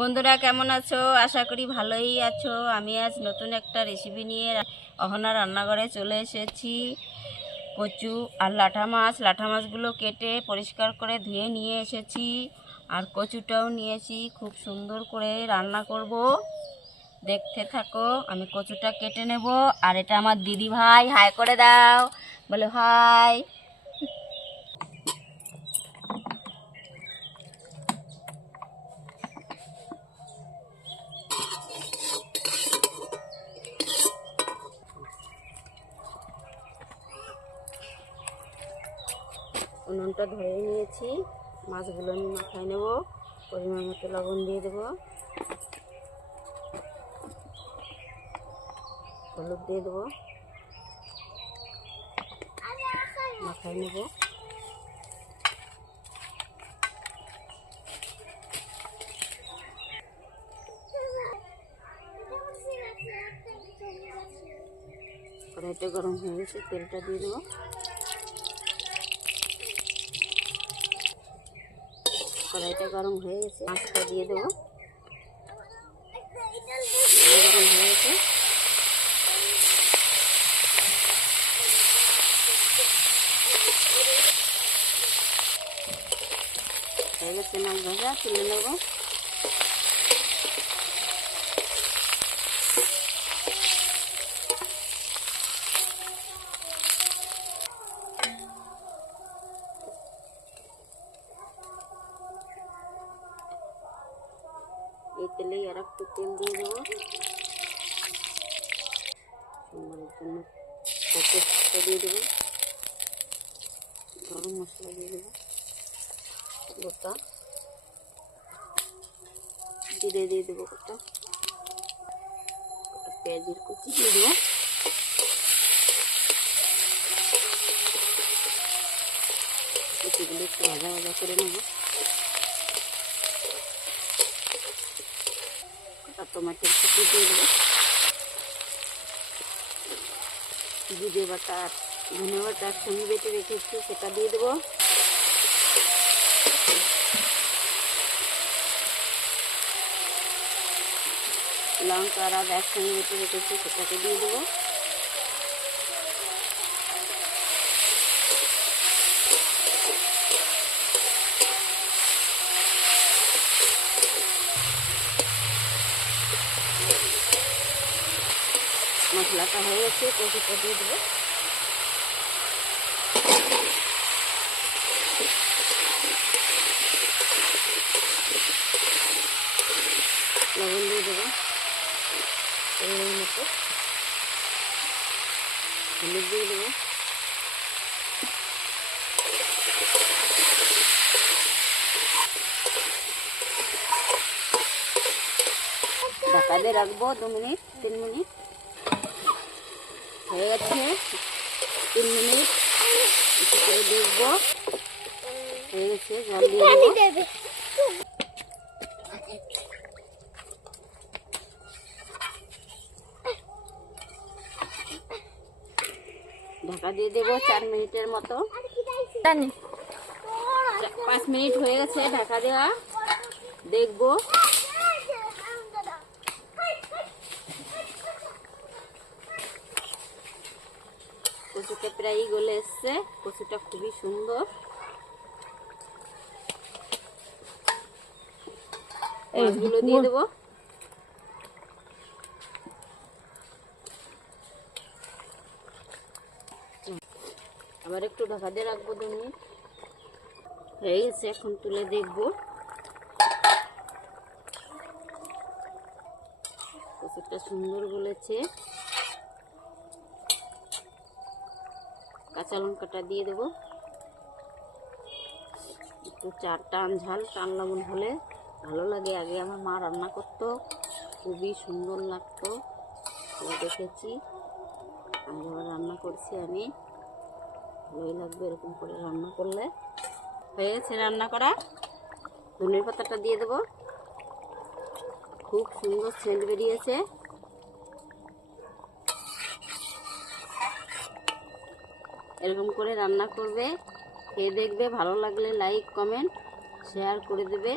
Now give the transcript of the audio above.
বন্ধুরা কেমন আছো? আশা করি ভালোই আছো। আমি আজ নতুন একটা রেসিপি নিয়ে অহনা রান্নাঘরে চলে এসেছি। কচু আর লাঠা মাছগুলো কেটে পরিষ্কার করে ধুয়ে নিয়ে এসেছি, আর কচুটাও নিয়েছি। খুব সুন্দর করে রান্না করব, দেখতে থাকো। আমি কচুটা কেটে নেব। আর এটা আমার দিদি ভাই, হাই করে দাও, বলে হাই। উনুনটা ধরে নিয়েছি, মাছগুলো আমি মাখায় নেব। পরিমাণ মতো লবণ দিয়ে দেবো, হলুদ দিয়ে দেবো, মাখায় নেব। কড়াইটা গরম হয়ে গেছে, তেলটা দিয়ে দেবো। কড়াইটা গরম হয়ে গেছে, মাছটা দিয়ে দেবো। গরম হয়ে গেছে, মাছ ভাজা তুলে নেবো। এই তেলেই আর একটু তেল দিয়ে দেবো। জন্য পেঁয়াজটা দিয়ে দেবো, গরম মশলা দিয়ে দেবো, গোটা জিরে দিয়ে দেবো, গোটা পেঁয়াজের কুচি দিয়ে দেবো। কুচিগুলো একটু ভাজা ভাজা করে নেব। টমেটোর কুচি দিয়ে দেবো, জিরে বাটা আর ধনে বাটা একসঙ্গে বেটে রেখেছি, সেটা দিয়ে দেবো। লঙ্কা আর আদা একসঙ্গে বেটে রেখেছি, সেটাকে দিয়ে দেবো। মশলাটা হয়ে গেছে, কচুটা দিয়ে দেবো। লবণ দিয়ে দেবো, পরিমাণ মতো হলুদ দিয়ে দেবো। ঢাকা দিয়ে রাখবো 2 মিনিট 3 মিনিট। হয়ে গেছে 3 মিনিট, একটু করে দেখবো। হয়ে গেছে, জল দিয়ে দেবো। ঢাকা দিয়ে দেবো 4 মিনিটের মতো। 5 মিনিট হয়ে গেছে ঢাকা দেওয়া, দেখবো। কচুটা প্রায় গলে এসছে, কচুটা খুবই সুন্দর। মাছগুলো দিয়ে দেবো। আবার একটু ঢাকা দিয়ে রাখবো 2 মিনিট। হয়ে গেছে, এখন তুলে দেখবো। কচুটা সুন্দর গলেছে। কাঁচা লঙ্কাটা দিয়ে দেবো, একটু টান ঝাল টান লবণ হলে ভালো লাগে। আগে আমার মা রান্না করতো, খুবই সুন্দর লাগতো, দেখেছি। আমি আবার রান্না করছি, আমি ভালোই লাগবে এরকম করে রান্না করলে। হয়ে গেছে রান্না করা, ধনের পাতাটা দিয়ে দেবো। খুব সুন্দর সেন্ট বেরিয়েছে। এরকম করে রান্না করবে, খেয়ে দেখবে, ভালো লাগলে লাইক কমেন্ট শেয়ার করে দেবে।